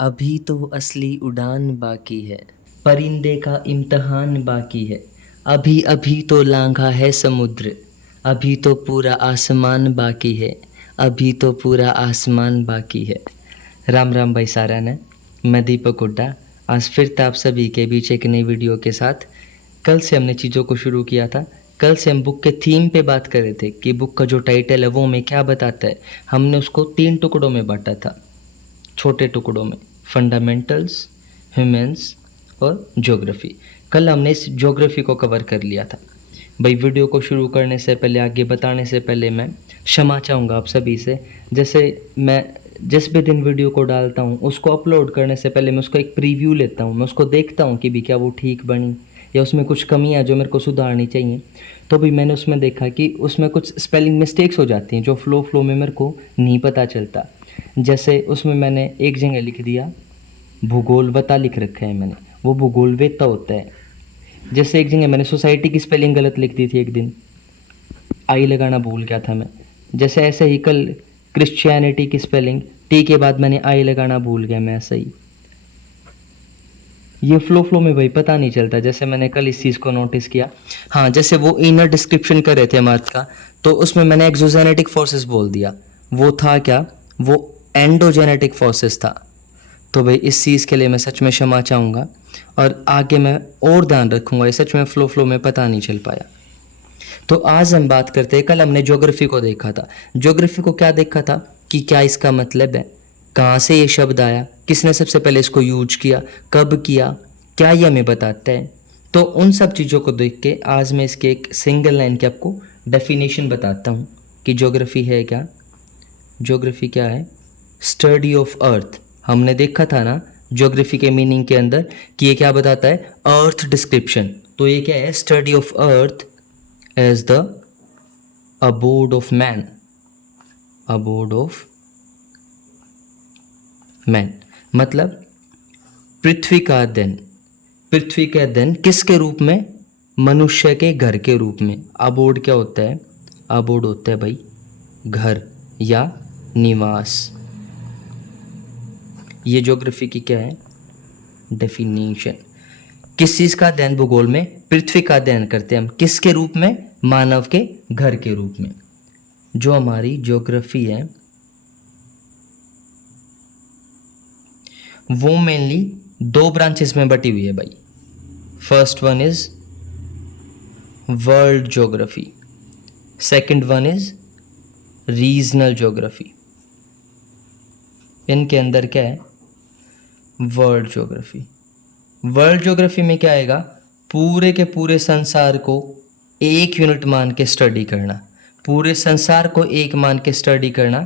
अभी तो असली उड़ान बाकी है, परिंदे का इम्तहान बाकी है। अभी अभी तो लांघा है समुद्र, अभी तो पूरा आसमान बाकी है, अभी तो पूरा आसमान बाकी है। राम राम भाई सारा ने, मैं दीपक हुड्डा आज फिर आप सभी के बीच एक नई वीडियो के साथ। कल से हमने चीज़ों को शुरू किया था। कल से हम बुक के थीम पे बात कर रहे थे कि बुक का जो टाइटल है वो हमें क्या बताता है। हमने उसको 3 टुकड़ों में बांटा था, छोटे टुकड़ों में, फंडामेंटल्स, ह्यूमन्स और ज्योग्राफी। कल हमने इस ज्योग्राफी को कवर कर लिया था। भाई वीडियो को शुरू करने से पहले, आगे बताने से पहले मैं क्षमा चाहूँगा आप सभी से। जैसे मैं जिस भी दिन वीडियो को डालता हूँ उसको अपलोड करने से पहले मैं उसका एक प्रीव्यू लेता हूँ, मैं उसको देखता हूँ कि भी क्या वो ठीक बनी या उसमें कुछ कमियाँ जो मेरे को सुधारनी चाहिए। तो भी मैंने उसमें देखा कि उसमें कुछ स्पेलिंग मिस्टेक्स हो जाती हैं जो फ्लो में मेरे को नहीं पता चलता। जैसे उसमें मैंने एक जगह लिख दिया भूगोलवता लिख रखा है मैंने, वो भूगोलवेत्ता होता है। जैसे एक जगह मैंने सोसाइटी की स्पेलिंग गलत लिख दी थी एक दिन, आई लगाना भूल गया था मैं। जैसे ऐसे ही कल क्रिश्चियनिटी की स्पेलिंग टी के बाद मैंने आई लगाना भूल गया मैं, ऐसे ही ये फ्लो में भाई पता नहीं चलता। जैसे मैंने कल इस चीज़ को नोटिस किया। हाँ, जैसे वो इनर डिस्क्रिप्शन कर रहे थे मार्थ का, तो उसमें मैंने एक्सोजेनेटिक फोर्सेस बोल दिया। वो था क्या? वो एंडोजेनेटिक फोर्सेस था। तो भाई इस चीज़ के लिए मैं सच में क्षमा चाहूँगा और आगे मैं और ध्यान रखूँगा। ये सच में फ्लो में पता नहीं चल पाया। तो आज हम बात करते हैं, कल हमने ज्योग्राफी को देखा था। ज्योग्राफी को क्या देखा था कि क्या इसका मतलब है, कहाँ से ये शब्द आया, किसने सबसे पहले इसको यूज किया, कब किया, क्या ये हमें बताता है। तो उन सब चीज़ों को देख के आज मैं इसके एक सिंगल लाइन की आपको डेफिनेशन बताता हूँ कि ज्योग्राफी है क्या। ज्योग्राफी क्या है? स्टडी ऑफ अर्थ। हमने देखा था ना ज्योग्राफी के मीनिंग के अंदर कि ये क्या बताता है, अर्थ डिस्क्रिप्शन। तो ये क्या है? Study of earth as the abode of man, abode of man। मतलब पृथ्वी का अध्ययन, पृथ्वी का अध्ययन किसके रूप में? मनुष्य के घर के रूप में। अबोर्ड क्या होता है? अबोर्ड होता है भाई घर या निवास। ये ज्योग्राफी की क्या है? डेफिनेशन। किस चीज़ का अध्ययन? भूगोल में पृथ्वी का अध्ययन करते हैं हम, किसके रूप में? मानव के घर के रूप में। जो हमारी ज्योग्राफी है वो मेनली 2 ब्रांचेस में बटी हुई है भाई। First one is world geography, second one is regional geography. इनके अंदर क्या है? World geography. वर्ल्ड ज्योग्राफी में क्या आएगा? पूरे के पूरे संसार को एक यूनिट मान के स्टडी करना, पूरे संसार को एक मान के स्टडी करना,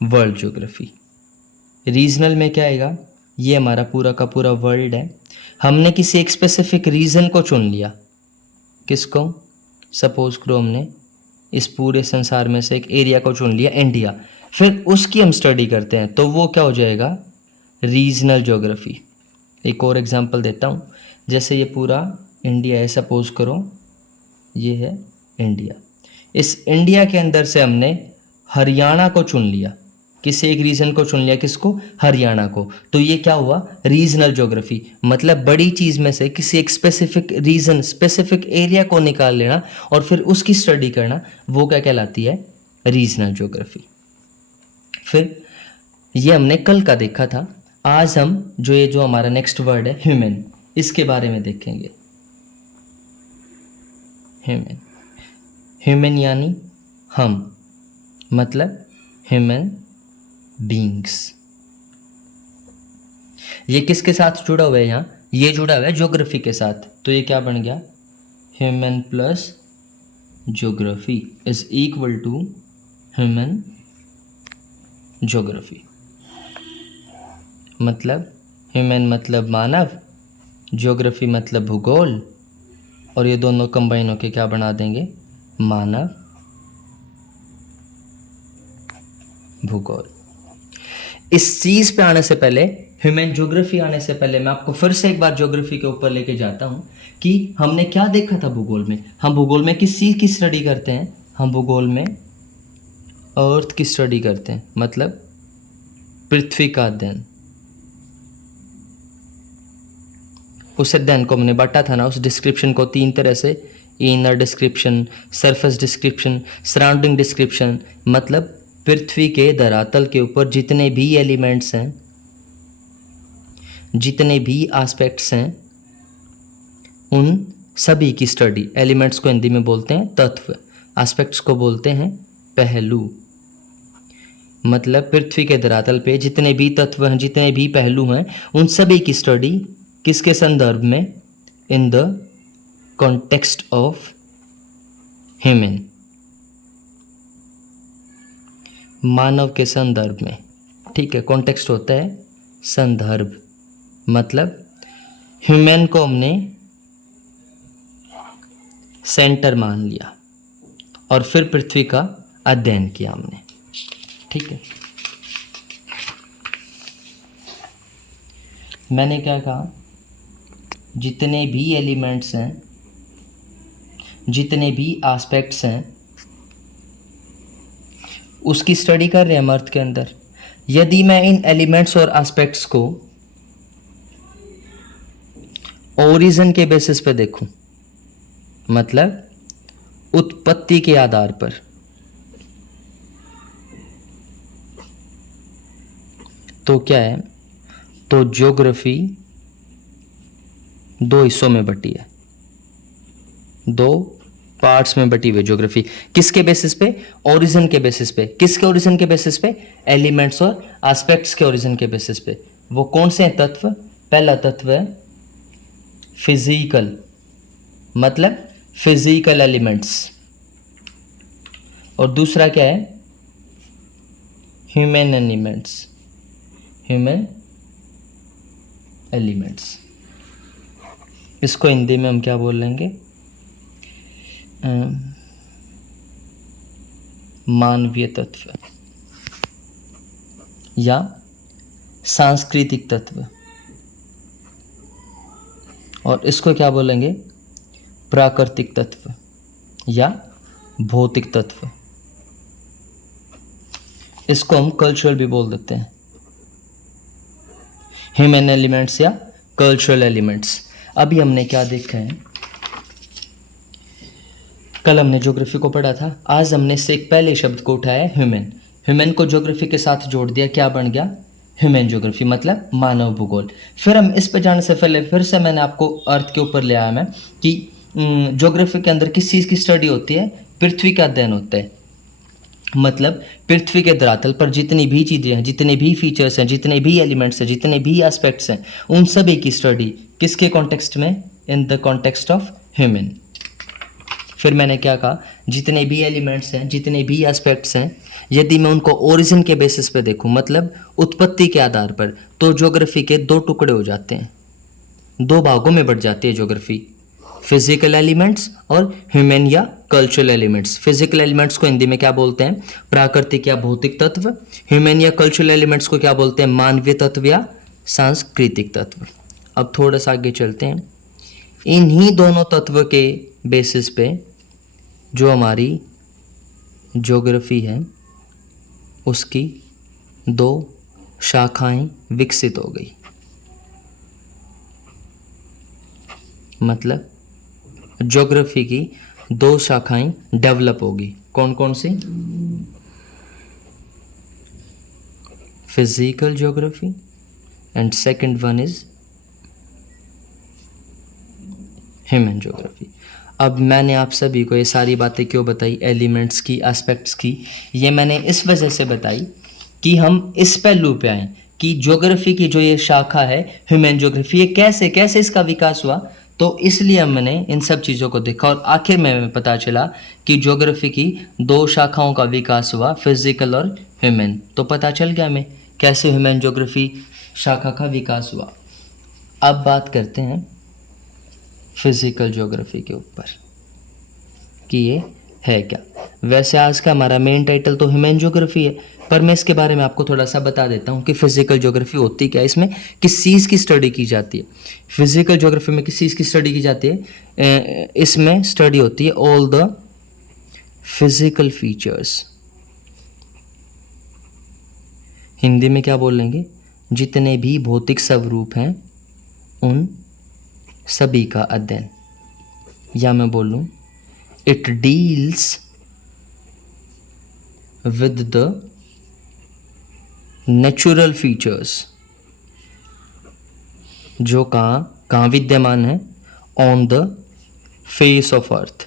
वर्ल्ड ज्योग्राफी। रीजनल में क्या आएगा? ये हमारा पूरा का पूरा वर्ल्ड है, हमने किसी एक स्पेसिफिक रीजन को चुन लिया। किसको? सपोज करो हमने इस पूरे संसार में से एक एरिया को चुन लिया, इंडिया, फिर उसकी हम स्टडी करते हैं, तो वो क्या हो जाएगा? Regional geography. एक और एग्जांपल देता हूँ। जैसे ये पूरा इंडिया है, सपोज करो ये है इंडिया। इस इंडिया के अंदर से हमने हरियाणा को चुन लिया, किसी एक रीजन को चुन लिया। किसको? हरियाणा को। तो ये क्या हुआ? Regional geography. मतलब बड़ी चीज़ में से किसी एक स्पेसिफिक रीजन, स्पेसिफिक एरिया को निकाल लेना और फिर उसकी स्टडी करना, वो क्या कहलाती है? Regional geography. फिर ये हमने कल का देखा था। आज हम जो हमारा नेक्स्ट वर्ड है ह्यूमन, इसके बारे में देखेंगे। ह्यूमन, ह्यूमन यानी हम, मतलब ह्यूमन बींग्स। ये किसके साथ जुड़ा हुआ है? यहाँ ये जुड़ा हुआ है ज्योग्राफी के साथ। तो ये क्या बन गया? Human plus geography is equal to human geography. मतलब ह्यूमन मतलब मानव, ज्योग्राफी मतलब भूगोल, और ये दोनों कंबाइन होके क्या बना देंगे? मानव भूगोल। इस चीज़ पे आने से पहले, ह्यूमन ज्योग्राफी आने से पहले, मैं आपको फिर से एक बार ज्योग्राफी के ऊपर लेके जाता हूँ कि हमने क्या देखा था भूगोल में। हम भूगोल में किस चीज़ की स्टडी करते हैं? हम भूगोल में अर्थ की स्टडी करते हैं, मतलब पृथ्वी का अध्ययन। उस अध्ययन को हमने बांटा था ना, उस डिस्क्रिप्शन को 3 तरह से, inner description, surface description, surrounding description. मतलब पृथ्वी के धरातल के ऊपर जितने भी एलिमेंट्स हैं, जितने भी एस्पेक्ट्स हैं, उन सभी की स्टडी। एलिमेंट्स को हिंदी में बोलते हैं तत्व, एस्पेक्ट्स को बोलते हैं पहलू। मतलब पृथ्वी के धरातल पे जितने भी तत्व हैं, जितने भी पहलू हैं, उन सभी की स्टडी किसके संदर्भ में? In the context of human, मानव के संदर्भ में। ठीक है, कॉन्टेक्स्ट होता है संदर्भ। मतलब ह्यूमन को हमने सेंटर मान लिया और फिर पृथ्वी का अध्ययन किया हमने। ठीक है, मैंने क्या कहा? जितने भी एलिमेंट्स हैं, जितने भी एस्पेक्ट्स हैं, उसकी स्टडी कर रहे हैं हम अर्थ के अंदर। यदि मैं इन एलिमेंट्स और एस्पेक्ट्स को ओरिजिन के बेसिस पे देखूं, मतलब उत्पत्ति के आधार पर, तो क्या है? तो ज्योग्राफी 2 हिस्सों में बटी है, 2 पार्ट्स में बटी हुई ज्योग्राफी। किसके बेसिस पे? ओरिजिन के बेसिस पे। किसके ओरिजिन के बेसिस पे? एलिमेंट्स और एस्पेक्ट्स के ओरिजिन के बेसिस पे। वो कौन से हैं तत्व? पहला तत्व है फिजिकल, मतलब फिजिकल एलिमेंट्स, और दूसरा क्या है? Human elements, human elements. इसको हिंदी में हम क्या बोल लेंगे? मानवीय तत्व या सांस्कृतिक तत्व, और इसको क्या बोलेंगे? प्राकृतिक तत्व या भौतिक तत्व। इसको हम कल्चरल भी बोल देते हैं, ह्यूमन एलिमेंट्स या कल्चरल एलिमेंट्स। अभी हमने क्या देखा है? कल हमने ज्योग्राफी को पढ़ा था, आज हमने इससे एक पहले शब्द को उठाया, ह्यूमन। ह्यूमन को ज्योग्राफी के साथ जोड़ दिया, क्या बन गया? ह्यूमन ज्योग्राफी, मतलब मानव भूगोल। फिर हम इस पर जाने से पहले फिर से मैंने आपको अर्थ के ऊपर ले आया मैं कि ज्योग्राफी के अंदर किस चीज़ की स्टडी होती है? पृथ्वी का अध्ययन होता है। मतलब पृथ्वी के धरातल पर जितनी भी चीज़ें हैं, जितने भी फीचर्स हैं, जितने भी एलिमेंट्स हैं, जितने भी एस्पेक्ट्स हैं, उन सभी की स्टडी किसके कॉन्टेक्स्ट में? In the context of human. फिर मैंने क्या कहा? जितने भी एलिमेंट्स हैं, जितने भी एस्पेक्ट्स हैं, यदि मैं उनको ओरिजिन के बेसिस पे देखूं, मतलब उत्पत्ति के आधार पर, तो ज्योग्राफी के 2 टुकड़े हो जाते हैं, 2 भागों में बढ़ जाती है ज्योग्राफी। फिजिकल एलिमेंट्स और ह्यूमन या कल्चरल एलिमेंट्स। फिजिकल एलिमेंट्स को हिंदी में क्या बोलते हैं? प्राकृतिक या भौतिक तत्व। ह्यूमन या कल्चरल एलिमेंट्स को क्या बोलते हैं? मानवीय तत्व या सांस्कृतिक तत्व। अब थोड़ा सा आगे चलते हैं। इन्हीं दोनों तत्व के बेसिस पे जो हमारी ज्योग्राफी है, उसकी 2 शाखाएं विकसित हो गई। मतलब ज्योग्राफी की 2 शाखाएं डेवलप होगी। कौन कौन सी? Physical geography and second one is human geography. अब मैंने आप सभी को ये सारी बातें क्यों बताई, एलिमेंट्स की, एस्पेक्ट्स की? ये मैंने इस वजह से बताई कि हम इस पहलू पे आए कि ज्योग्राफी की जो ये शाखा है ह्यूमन ज्योग्राफी, ये कैसे कैसे इसका विकास हुआ। तो इसलिए मैंने इन सब चीज़ों को देखा और आखिर में पता चला कि ज्योग्राफी की 2 शाखाओं का विकास हुआ, फिजिकल और ह्यूमन। तो पता चल गया हमें कैसे ह्यूमन ज्योग्राफी शाखा का विकास हुआ। अब बात करते हैं फिजिकल ज्योग्राफी के ऊपर कि ये है क्या। वैसे आज का हमारा मेन टाइटल तो ह्यूमन ज्योग्राफी है, पर मैं इसके बारे में आपको थोड़ा सा बता देता हूँ कि फिजिकल ज्योग्राफी होती क्या है, इसमें किस चीज़ की स्टडी की जाती है। फिजिकल ज्योग्राफी में किस चीज़ की स्टडी की जाती है? इसमें स्टडी होती है all the physical features. Hindi में क्या बोलेंगे? जितने भी भौतिक स्वरूप हैं, उन सभी का अध्ययन, या मैं बोलूँ it deals with the natural features, जो कहाँ विद्यमान है, on the face of earth.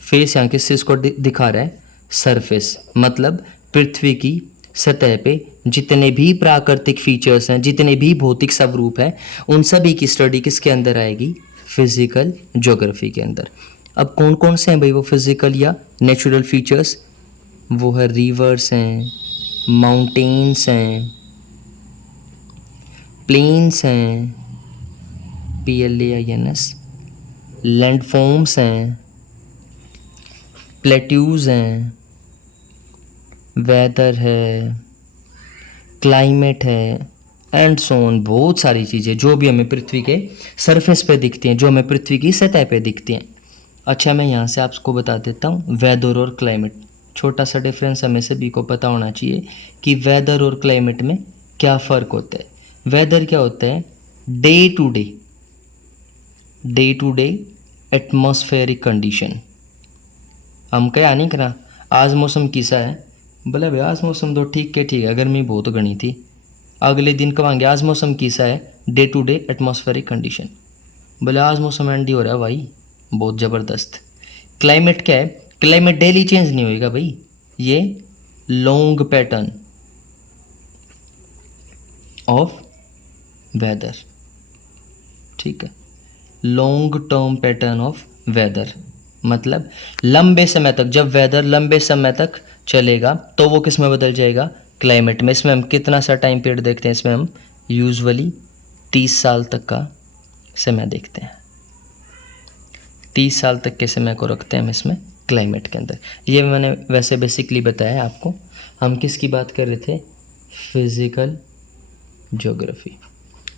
Face यहाँ किस चीज को दिखा रहा है, सरफेस, मतलब पृथ्वी की सतह पे जितने भी प्राकृतिक फीचर्स हैं, जितने भी भौतिक स्वरूप हैं, उन सभी की स्टडी किसके अंदर आएगी, फिजिकल ज्योग्राफी के अंदर। अब कौन कौन से हैं भाई वो फिजिकल या नेचुरल फीचर्स, वो है रिवर्स हैं, माउंटेन्स हैं, प्लेन्स हैं, PLAINS, लैंडफॉर्म्स हैं, प्लेट्यूज हैं, वेदर है, क्लाइमेट है, एंड सो ऑन। बहुत सारी चीज़ें जो भी हमें पृथ्वी के सरफेस पे दिखती हैं, जो हमें पृथ्वी की सतह पे दिखती हैं। अच्छा, मैं यहाँ से आपको बता देता हूँ वेदर और क्लाइमेट। छोटा सा डिफरेंस हमें सभी को पता होना चाहिए कि वेदर और क्लाइमेट में क्या फ़र्क होता है। वेदर क्या होता है, day to day atmospheric condition. हम क्या नहीं करा आज मौसम कैसा है, बोले भाई आज मौसम तो ठीक है, गर्मी बहुत घनी थी। अगले दिन कहेंगे आज मौसम कैसा है, day to day atmospheric condition. बोले आज मौसम एंडी हो रहा है भाई, बहुत ज़बरदस्त। क्लाइमेट क्या है, क्लाइमेट डेली चेंज नहीं होएगा भाई, ये लॉन्ग पैटर्न ऑफ वेदर, ठीक है, long term pattern of weather, मतलब लंबे समय तक, जब वेदर लंबे समय तक चलेगा तो वो किस में बदल जाएगा, क्लाइमेट में। इसमें हम कितना सा टाइम पीरियड देखते हैं, इसमें हम यूजुअली 30 साल तक का समय देखते हैं। 30 साल तक के समय को रखते हैं हम इसमें क्लाइमेट के अंदर। ये मैंने वैसे बेसिकली बताया आपको। हम किसकी बात कर रहे थे, फिजिकल ज्योग्राफी,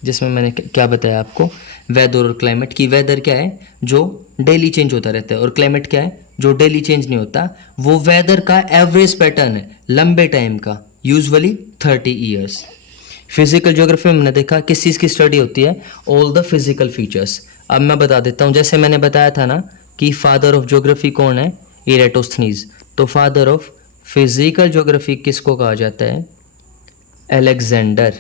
जिसमें मैंने क्या बताया आपको, वेदर और क्लाइमेट की। वेदर क्या है, जो डेली चेंज होता रहता है, और क्लाइमेट क्या है, जो डेली चेंज नहीं होता। वो वेदर का एवरेज पैटर्न है लंबे टाइम का, यूजुअली 30 ईयर्स। फिजिकल ज्योग्राफी में हमने देखा किस चीज़ की स्टडी होती है, ऑल द फिजिकल फीचर्स। अब मैं बता देता हूँ, जैसे मैंने बताया था ना कि फादर ऑफ ज्योग्राफी कौन है, इरेटोस्थनीज। तो फादर ऑफ फिजिकल ज्योग्राफी किसको कहा जाता है, अलेक्जेंडर,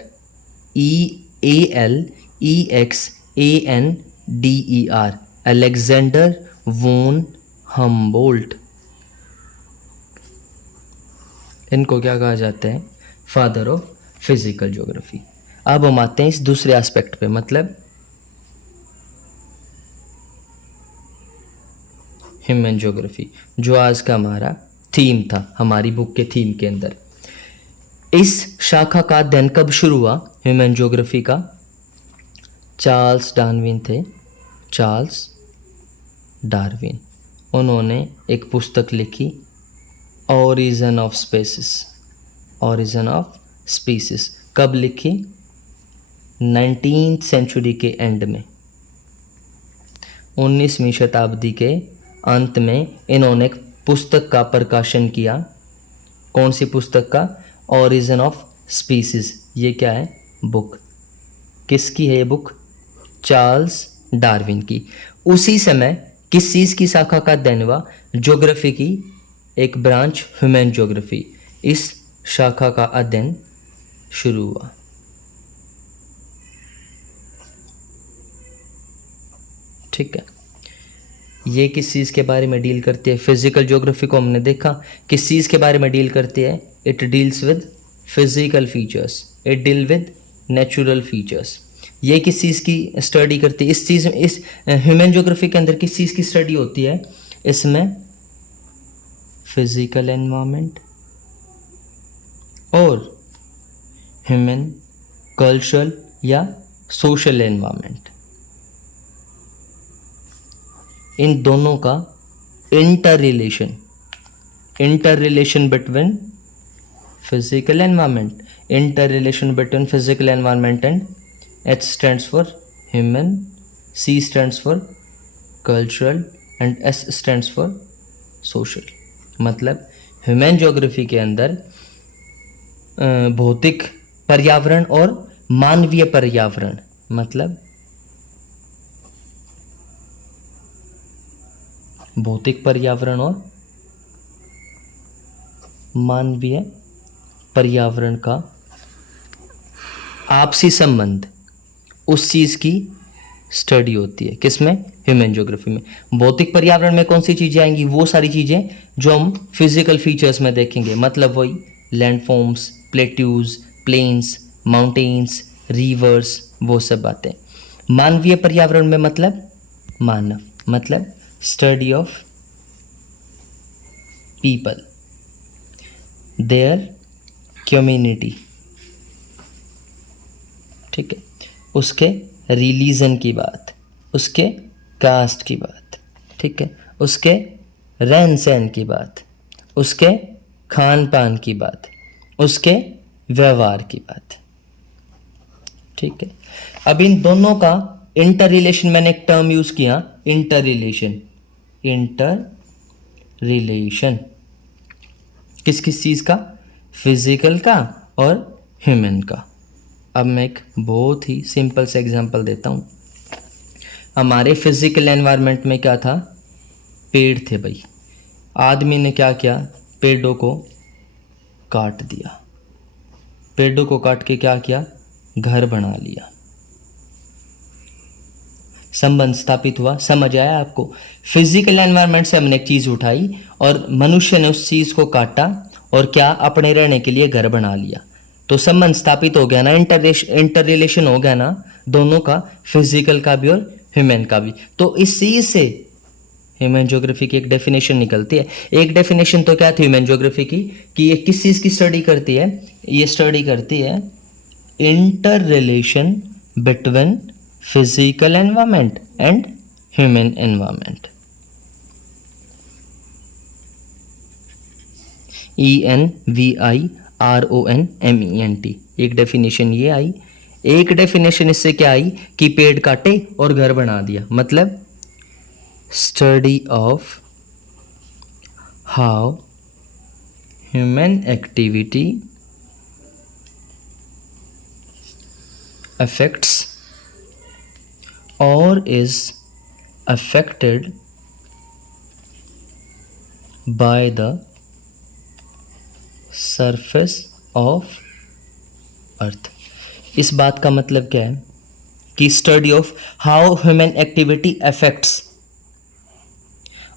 EALEXANDER, अलेक्जेंडर वोन हम्बोल्ट। इनको क्या कहा जाता है, फादर ऑफ फिजिकल ज्योग्राफी। अब हम आते हैं इस दूसरे एस्पेक्ट पे, मतलब ह्यूमन ज्योग्राफी, जो आज का हमारा थीम था, हमारी बुक के थीम के अंदर। इस शाखा का अध्ययन कब शुरू हुआ, ह्यूमन ज्योग्राफी का, चार्ल्स डार्विन थे, चार्ल्स डार्विन। उन्होंने एक पुस्तक लिखी, origin of species, origin of species. कब लिखी, 19th सेंचुरी के एंड में, 19वीं शताब्दी के अंत में इन्होंने एक पुस्तक का प्रकाशन किया। कौन सी पुस्तक का, ओरिजिन ऑफ स्पीसीज। ये क्या है, बुक किसकी है, ये बुक चार्ल्स डार्विन की। उसी समय किस चीज़ की शाखा का अध्ययन हुआ, ज्योग्राफी की एक ब्रांच, ह्यूमन ज्योग्राफी। इस शाखा का अध्ययन शुरू हुआ। ठीक है, ये किस चीज़ के बारे में डील करती है, फिजिकल ज्योग्राफी को हमने देखा किस चीज़ के बारे में डील करती है, it deals with physical features, it deal with natural features. ये किस चीज़ की स्टडी करती है, इस चीज़ में, इस ह्यूमन ज्योग्राफी के अंदर किस चीज़ की स्टडी होती है, इसमें फिजिकल एनवायरनमेंट और ह्यूमन कल्चरल या सोशल एनवायरनमेंट, इन दोनों का inter relation between physical environment, inter relation between physical environment and H stands for human, C stands for cultural and S stands for social। मतलब human geography के अंदर भौतिक पर्यावरण और मानवीय पर्यावरण, मतलब भौतिक पर्यावरण और मानवीय पर्यावरण का आपसी संबंध, उस चीज़ की स्टडी होती है। किसमें? ह्यूमन ज्योग्राफी में। भौतिक पर्यावरण में कौन सी चीज़ें आएंगी? वो सारी चीज़ें जो हम फिजिकल फीचर्स में देखेंगे, मतलब वही landforms, plateaus, plains, mountains, rivers, वो सब बातें। मानवीय पर्यावरण में मतलब मानव, मतलब study of people, their community, ठीक है, उसके रिलीजन की बात, उसके कास्ट की बात, ठीक है, उसके रहन सहन की बात, उसके खान पान की बात, उसके व्यवहार की बात, ठीक है। अब इन दोनों का इंटर रिलेशन, मैंने एक टर्म यूज किया, इंटर रिलेशन। इंटर रिलेशन किस किस चीज़ का? फिजिकल का और ह्यूमन का। अब मैं एक बहुत ही सिंपल सा एग्जांपल देता हूँ। हमारे फिजिकल एनवायरनमेंट में क्या था? पेड़ थे भाई। आदमी ने क्या किया? पेड़ों को काट दिया। पेड़ों को काट के क्या किया? घर बना लिया। संबंध स्थापित हुआ। समझ आया आपको? फिजिकल एनवायरनमेंट से हमने एक चीज़ उठाई और मनुष्य ने उस चीज़ को काटा और क्या? अपने रहने के लिए घर बना लिया। तो संबंध स्थापित हो गया ना, इंटर रिलेशन हो गया ना दोनों का, फिजिकल का भी और ह्यूमन का भी। तो इस चीज़ से ह्यूमन ज्योग्राफी की एक डेफिनेशन निकलती है। एक डेफिनेशन तो क्या थी ह्यूमन ज्योग्राफी की, कि ये किस चीज़ की स्टडी करती है? ये स्टडी करती है inter relation between physical environment and human environment. ENVIRONMENT, एक डेफिनेशन ये आई। एक डेफिनेशन इससे क्या आई कि पेड़ काटे और घर बना दिया, मतलब study of how human activity affects or is affected by the surface of earth। इस बात का मतलब क्या है कि study of how human activity affects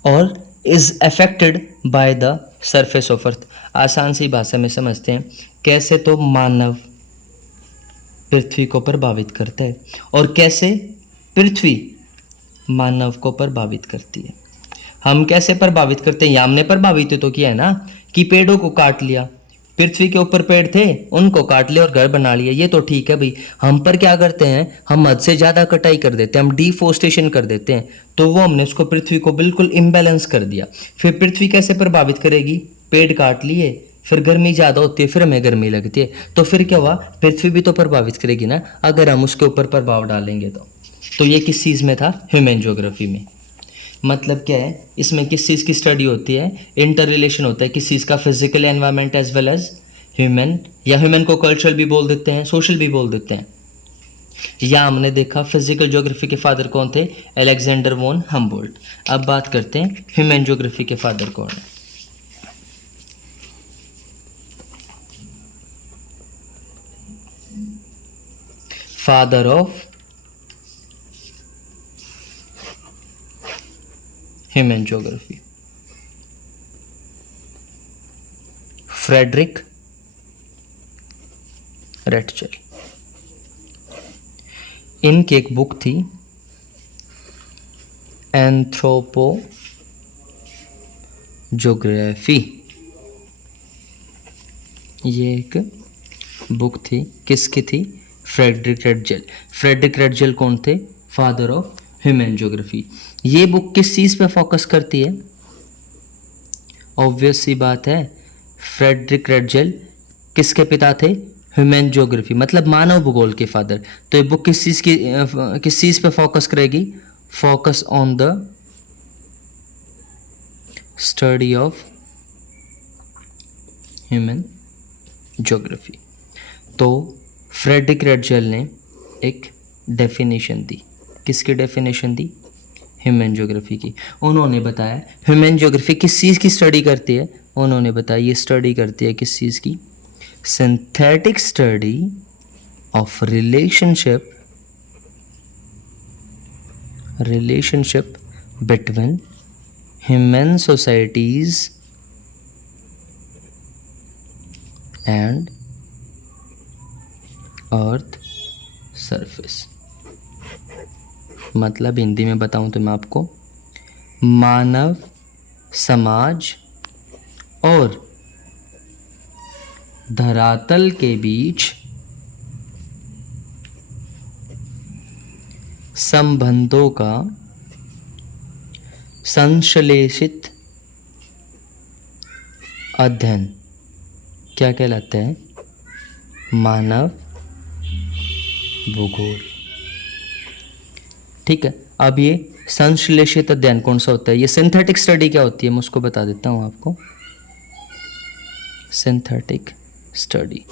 और is affected by the surface of earth. आसान सी भाषा में समझते हैं, कैसे तो मानव पृथ्वी को प्रभावित करता है और कैसे पृथ्वी मानव को प्रभावित करती है। हम कैसे प्रभावित करते हैं? या हमने प्रभावित तो किया है ना, कि पेड़ों को काट लिया। पृथ्वी के ऊपर पेड़ थे, उनको काट लिया और घर बना लिया, ये तो ठीक है भाई। हम पर क्या करते हैं? हम हद से ज़्यादा कटाई कर देते हैं, हम डिफोरेस्टेशन कर देते हैं, तो वो हमने उसको पृथ्वी को बिल्कुल इम्बैलेंस कर दिया। फिर पृथ्वी कैसे प्रभावित करेगी? पेड़ काट लिए, फिर गर्मी ज़्यादा होती है, फिर हमें गर्मी लगती है, तो फिर क्या हुआ? पृथ्वी भी तो प्रभावित करेगी ना, अगर हम उसके ऊपर प्रभाव डालेंगे तो ये किस चीज़ में था? ह्यूमन ज्योग्राफी में। मतलब क्या है? इसमें किस चीज़ की स्टडी होती है? इंटर रिलेशन होता है किस चीज़ का? Physical environment as well as human, या ह्यूमन को कल्चरल भी बोल देते हैं, सोशल भी बोल देते हैं। या हमने देखा फिजिकल ज्योग्राफी के फादर कौन थे? Alexander von Humboldt. अब बात करते हैं ह्यूमन ज्योग्राफी के फादर कौन है। Father of human geography, Friedrich Ratzel. इनकी एक बुक थी एंथ्रोपोजोग्राफी। ये एक बुक थी, किसकी थी? फ्रेडरिक रेटचल। फ्रेडरिक रेटचल कौन थे? Father of human geography. ये बुक किस चीज़ पे फोकस करती है? ऑब्वियस सी बात है, फ्रेडरिक रेटचल किसके पिता थे? ह्यूमन ज्योग्राफी, मतलब मानव भूगोल के फादर। तो ये बुक किस चीज़ पे फोकस करेगी? Focus on the study of human geography. तो फ्रेडरिक रेटचल ने एक डेफिनेशन दी। किसकी डेफिनेशन दी? ह्यूमन ज्योग्राफी की। उन्होंने बताया ह्यूमन ज्योग्राफी किस चीज़ की स्टडी करती है, उन्होंने बताया ये स्टडी करती है किस चीज़ की, synthetic study of relationship between human societies and earth surface. मतलब हिंदी में बताऊं तो मैं आपको, मानव समाज और धरातल के बीच संबंधों का संश्लेषित अध्ययन क्या कहलाता है, मानव भूगोल। ठीक है, अब ये संश्लेषित अध्ययन कौन सा होता है, ये सिंथेटिक स्टडी क्या होती है, मैं उसको बता देता हूँ आपको। सिंथेटिक स्टडी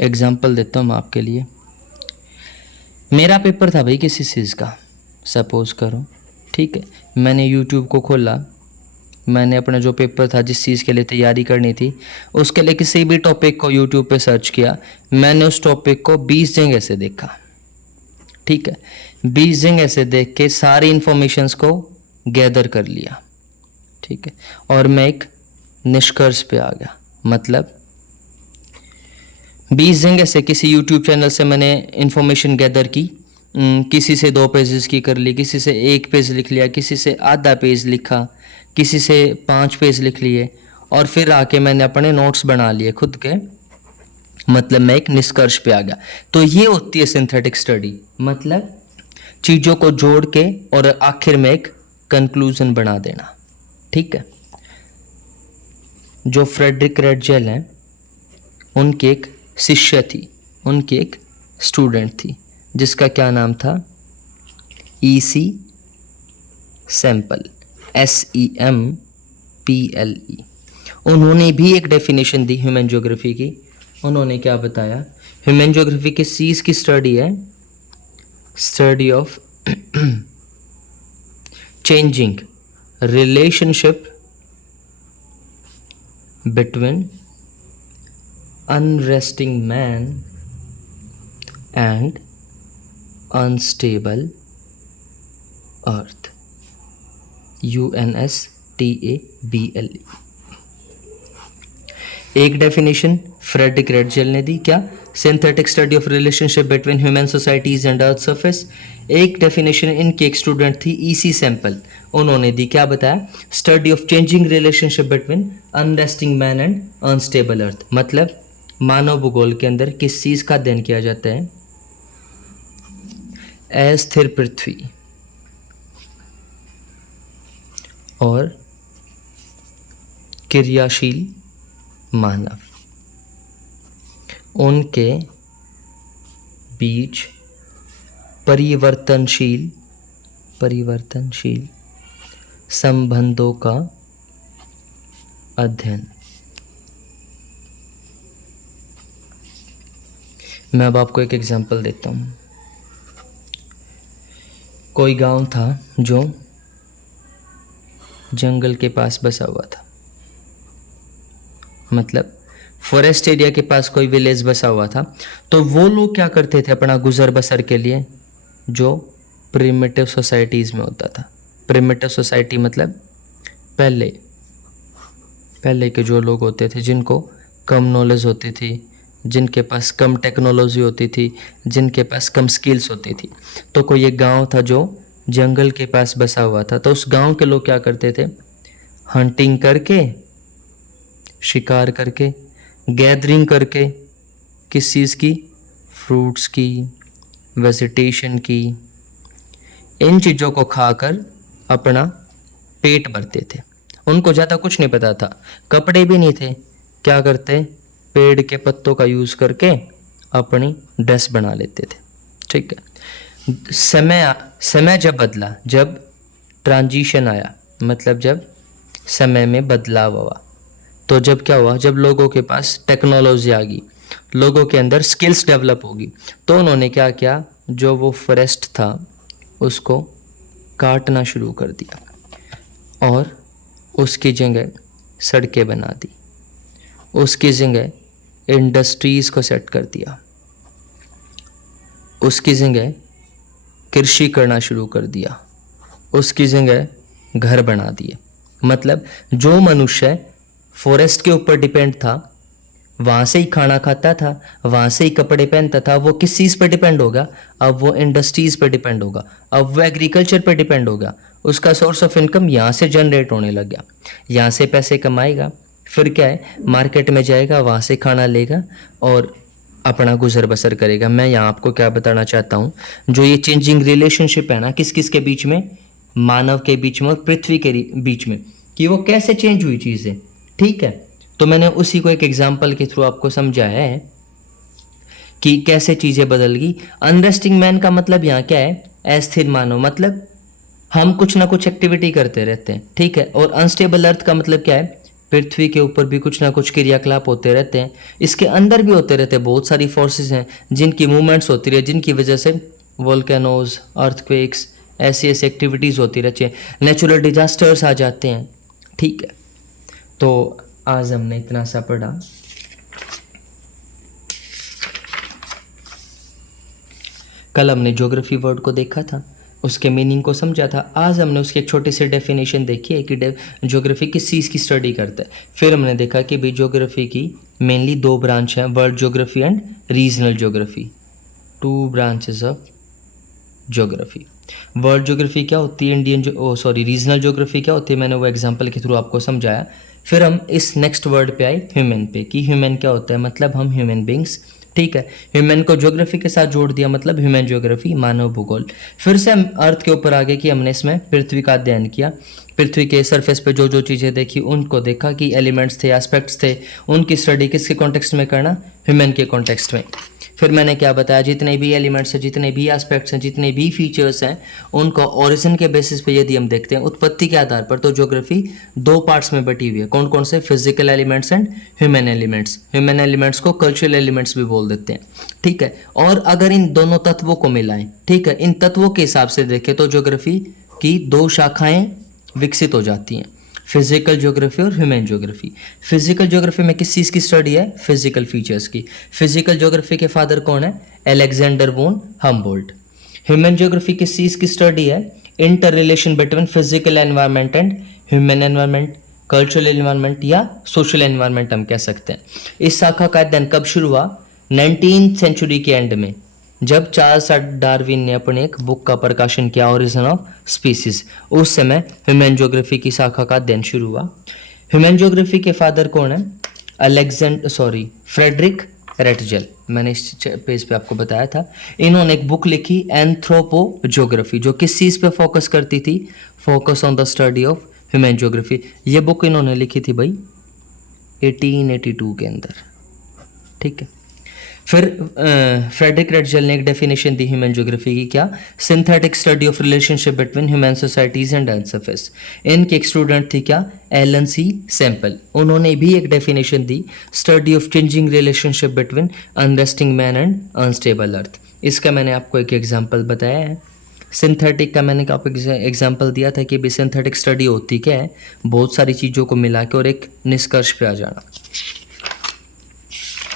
एग्जाम्पल देता हूँ मैं आपके लिए। मेरा पेपर था भाई किसी चीज़ का, सपोज करो, ठीक है, मैंने यूट्यूब को खोला, मैंने अपना जो पेपर था जिस चीज़ के लिए तैयारी करनी थी उसके लिए किसी भी टॉपिक को यूट्यूब पे सर्च किया, मैंने उस टॉपिक को 20 जगह से देखा। ठीक है, 20 जगह से देख के सारी इंफॉर्मेशंस को गैदर कर लिया। ठीक है, और मैं एक निष्कर्ष पे आ गया। मतलब 20 जगह से किसी यूट्यूब चैनल से मैंने इंफॉर्मेशन गैदर की, किसी से 2 पेजेस की कर ली, किसी से 1 पेज लिख लिया, किसी से आधा पेज लिखा, किसी से 5 पेज लिख लिए, और फिर आके मैंने अपने नोट्स बना लिए खुद के। मतलब मैं एक निष्कर्ष पे आ गया। तो ये होती है सिंथेटिक स्टडी, मतलब चीज़ों को जोड़ के और आखिर में एक कंक्लूजन बना देना। ठीक है, जो फ्रेडरिक रेडजेल हैं उनकी एक शिष्य थी, उनकी एक स्टूडेंट थी जिसका क्या नाम था, E.C. Sample, SEMPLE। उन्होंने भी एक डेफिनेशन दी ह्यूमन ज्योग्राफी की। उन्होंने क्या बताया, ह्यूमन ज्योग्राफी किस चीज़ की स्टडी है, study of changing relationship between unresting man and unstable earth, UNSTABLE। एक डेफिनेशन फ्रेडरिक रेडजेल ने दी, क्या, synthetic study of relationship between human societies and earth surface. एक डेफिनेशन इनकी एक स्टूडेंट थी E.C. सैम्पल, उन्होंने दी, क्या बताया, study of changing relationship between unresting man and unstable earth. मतलब मानव भूगोल के अंदर किस चीज़ का अध्ययन किया जाता है, अस्थिर पृथ्वी और क्रियाशील मानव, उनके बीच परिवर्तनशील संबंधों का अध्ययन। मैं अब आपको एक एग्जांपल देता हूँ। कोई गांव था जो जंगल के पास बसा हुआ था, मतलब फॉरेस्ट एरिया के पास कोई विलेज बसा हुआ था। तो वो लोग क्या करते थे अपना गुजर बसर के लिए, जो प्रिमिटिव सोसाइटीज़ में होता था। प्रिमिटिव सोसाइटी मतलब पहले के जो लोग होते थे जिनको कम नॉलेज होती थी, जिनके पास कम टेक्नोलॉजी होती थी, जिनके पास कम स्किल्स होती थी। तो कोई एक गांव था जो जंगल के पास बसा हुआ था। तो उस गांव के लोग क्या करते थे, हंटिंग करके, शिकार करके, गैदरिंग करके, किस चीज़ की, फ्रूट्स की, वेजिटेशन की, इन चीज़ों को खाकर अपना पेट भरते थे। उनको ज़्यादा कुछ नहीं पता था, कपड़े भी नहीं थे, क्या करते, पेड़ के पत्तों का यूज़ करके अपनी ड्रेस बना लेते थे। ठीक है, समय जब बदला, जब ट्रांजिशन आया, मतलब जब समय में बदलाव हुआ, तो जब क्या हुआ, जब लोगों के पास टेक्नोलॉजी आ गई, लोगों के अंदर स्किल्स डेवलप होगी, तो उन्होंने क्या किया, जो वो फॉरेस्ट था उसको काटना शुरू कर दिया और उसकी जगह सड़कें बना दी, उसकी जगह इंडस्ट्रीज़ को सेट कर दिया, उसकी जगह कृषि करना शुरू कर दिया, उसकी जगह घर बना दिए। मतलब जो मनुष्य फॉरेस्ट के ऊपर डिपेंड था, वहाँ से ही खाना खाता था, वहाँ से ही कपड़े पहनता था, वो किस चीज़ पर डिपेंड होगा? अब वो इंडस्ट्रीज़ पर डिपेंड होगा, अब वो एग्रीकल्चर पर डिपेंड होगा। उसका सोर्स ऑफ इनकम यहाँ से जनरेट होने लग गया, यहाँ से पैसे कमाएगा, फिर क्या है, मार्केट में जाएगा, वहाँ से खाना लेगा और अपना गुजर बसर करेगा। मैं यहाँ आपको क्या बताना चाहता हूँ, जो ये चेंजिंग रिलेशनशिप है ना किस किस के बीच में, मानव के बीच में और पृथ्वी के बीच में, कि वो कैसे चेंज हुई चीज़ें। ठीक है, तो मैंने उसी को एक एग्जाम्पल के थ्रू आपको समझाया है कि कैसे चीज़ें बदल गई। अनरेस्टिंग मैन का मतलब यहाँ क्या है? अस्थिर मानव, मतलब हम कुछ ना कुछ एक्टिविटी करते रहते हैं। ठीक है, और अनस्टेबल अर्थ का मतलब क्या है? पृथ्वी के ऊपर भी कुछ ना कुछ क्रियाकलाप होते रहते हैं, इसके अंदर भी होते रहते हैं। बहुत सारी फोर्सेस हैं जिनकी मूवमेंट्स होती रहे, जिनकी वजह से वोल्केनोज, अर्थक्वेक्स, ऐसी ऐसी एक्टिविटीज़ होती रहती हैं, नेचुरल डिजास्टर्स आ जाते हैं। ठीक है, तो आज हमने इतना सा पढ़ा। कल हमने ज्योग्राफी वर्ड को देखा था, उसके मीनिंग को समझा था। आज हमने उसकी एक छोटी सी डेफिनेशन देखी है कि ज्योग्राफी किस चीज़ की स्टडी करता है। फिर हमने देखा कि भाई ज्योग्राफी की मेनली दो ब्रांच हैं, world geography and regional geography, 2 branches of geography. World geography क्या होती है, रीजनल ज्योग्राफी क्या होती है, मैंने वो एग्जांपल के थ्रू आपको समझाया। फिर हम इस नेक्स्ट वर्ड पे आए, ह्यूमन पे, कि ह्यूमन क्या होता है, मतलब हम ह्यूमन बींग्स। ठीक है, ह्यूमन को ज्योग्राफी के साथ जोड़ दिया, मतलब ह्यूमन ज्योग्राफी, मानव भूगोल। फिर से हम अर्थ के ऊपर आ गए कि हमने इसमें पृथ्वी का अध्ययन किया, पृथ्वी के सरफेस पे जो जो चीज़ें देखी उनको देखा कि एलिमेंट्स थे, एस्पेक्ट्स थे, उनकी स्टडी किसके कॉन्टेक्स्ट में करना, ह्यूमन के कॉन्टेक्स्ट में। फिर मैंने क्या बताया, जितने भी एलिमेंट्स हैं, जितने भी एस्पेक्ट्स हैं, जितने भी फीचर्स हैं, उनको ओरिजिन के बेसिस पे यदि हम देखते हैं, उत्पत्ति के आधार पर, तो ज्योग्राफी 2 पार्ट्स में बटी हुई है। कौन कौन से? Physical elements and human elements. Human elements को कल्चरल एलिमेंट्स भी बोल देते हैं। ठीक है, और अगर इन दोनों तत्वों को मिलाएं, ठीक है, इन तत्वों के हिसाब से देखें तो ज्योग्राफी की 2 शाखाएं विकसित हो जाती हैं, फिजिकल ज्योग्राफी और ह्यूमन ज्योग्राफी। फिजिकल ज्योग्राफी में किस चीज़ की स्टडी है? फिजिकल फीचर्स की। फिजिकल ज्योग्राफी के फादर कौन है? अलेक्जेंडर वोन हम्बोल्ट। ह्यूमन ज्योग्राफी किस चीज़ की स्टडी है? Inter relation between physical environment and human environment, cultural environment या सोशल एनवायरनमेंट हम कह सकते हैं। इस शाखा का अध्ययन कब शुरू हुआ? 19th सेंचुरी के एंड में, जब चार्ल्स डार्विन ने अपने एक बुक का प्रकाशन किया, ओरिजिन ऑफ स्पीसीज। उस समय ह्यूमन ज्योग्राफी की शाखा का अध्ययन शुरू हुआ। ह्यूमन ज्योग्राफी के फादर कौन है? Friedrich Ratzel. मैंने इस पेज पे आपको बताया था। इन्होंने एक बुक लिखी, एंथ्रोपो ज्योग्राफी, जो किस चीज़ पे फोकस करती थी? Focus on the study of human geography. ये बुक इन्होंने लिखी थी भाई 1882 के अंदर। ठीक है, फिर फ्रेडरिक रेटजेल ने एक डेफिनेशन दी ह्यूमन ज्योग्राफी की, क्या? Synthetic study of relationship between human societies and earth surface. इनके एक स्टूडेंट थी क्या? Ellen C Semple. उन्होंने भी एक डेफिनेशन दी, study of changing relationship between unresting man and unstable earth. इसका मैंने आपको एक एग्जाम्पल बताया है। सिंथेटिक का मैंने आपको एग्जाम्पल दिया था कि भी सिंथेटिक स्टडी होती क्या है? बहुत सारी चीज़ों को मिला के और एक निष्कर्ष पे आ जाना।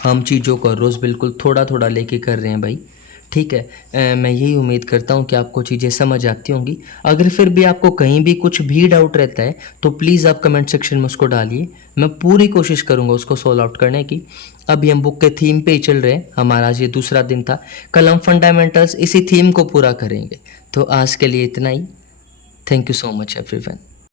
हम चीज़ों को रोज़ बिल्कुल थोड़ा थोड़ा लेके कर रहे हैं भाई। ठीक है, मैं यही उम्मीद करता हूँ कि आपको चीज़ें समझ आती होंगी। अगर फिर भी आपको कहीं भी कुछ भी डाउट रहता है तो प्लीज़ आप कमेंट सेक्शन में उसको डालिए, मैं पूरी कोशिश करूँगा उसको सॉल्व आउट करने की। अभी हम बुक के थीम पे ही चल रहे हैं, हमारा आज ये दूसरा दिन था। कल हम फंडामेंटल्स इसी थीम को पूरा करेंगे। तो आज के लिए इतना ही। Thank you so much everyone.